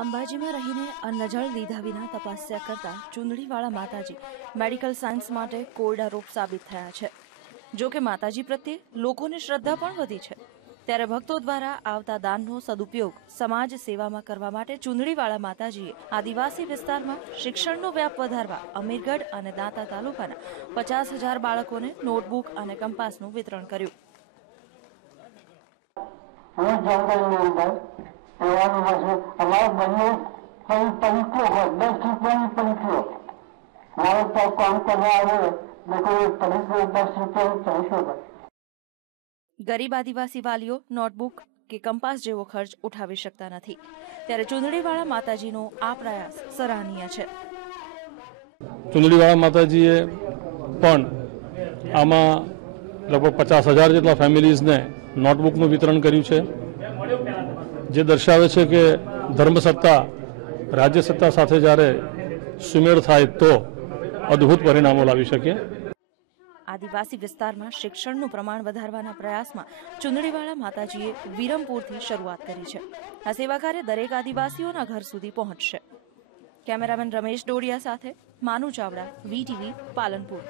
અંબાજીમાં રહીને અન્નજળ લીધા વિના તપસ્યા કરતા ચુંદડીવાળા માતાજી મેડિકલ સાયન્સ માટે કોરડારૂપ સાબિત થયા છે. જો કે માતાજી પ્રત્યે લોકોની શ્રદ્ધા પણ વધી છે. ત્યારે ભક્તો દ્વારા આવતા દાનનો સદુપયોગ સમાજ સેવામાં કરવા માટે ચુંદડીવાળા માતાજીએ આદિવાસી વિસ્તારમાં શિક્ષણનો વ્યાપ વધારવા અમીરગઢ અને દાંતા તાલુકાના પચાસ હજાર બાળકોને નોટબુક અને કંપાસનું વિતરણ કર્યું. હું જંગલની અંદર કોઈ પંખીઓ હોય દસ રૂપિયાની પંખીઓ મારે ત્યાં કામ કરવા આવે લોકો પંખીઓ દસ રૂપિયાની પંખીઓ હોય ગરીબ આદિવાસી વાલીઓ નોટબુક કે કંપાસ જેવો ખર્ચ ઉઠાવી શકતા નથી. ત્યારે ચુંદડીવાળા માતાજીનો આ પ્રયાસ સરાહનીય છે. ચુંદડીવાળા માતાજીએ પણ આમાં લગભગ પચાસ હજાર જેટલા ફેમિલીઝને નોટબુકનું વિતરણ કર્યું છે. જે દર્શાવે છે કે ધર્મસત્તા રાજ્ય સત્તા સાથે જ્યારે સુમેળ થાય તો અદ્ભુત પરિણામો લાવી શકે આદિવાસી વિસ્તારમાં શિક્ષણનું પ્રમાણ વધારવાના પ્રયાસમાં ચુંદડીવાળા માતાજીએ વિરમપુરથી શરૂઆત કરી છે આ સેવા કાર્ય દરેક આદિવાસીઓના ઘર સુધી પહોંચશે કેમેરામેન રમેશ ડોડિયા સાથે માનુ ચાવડા વીટીવી પાલનપુર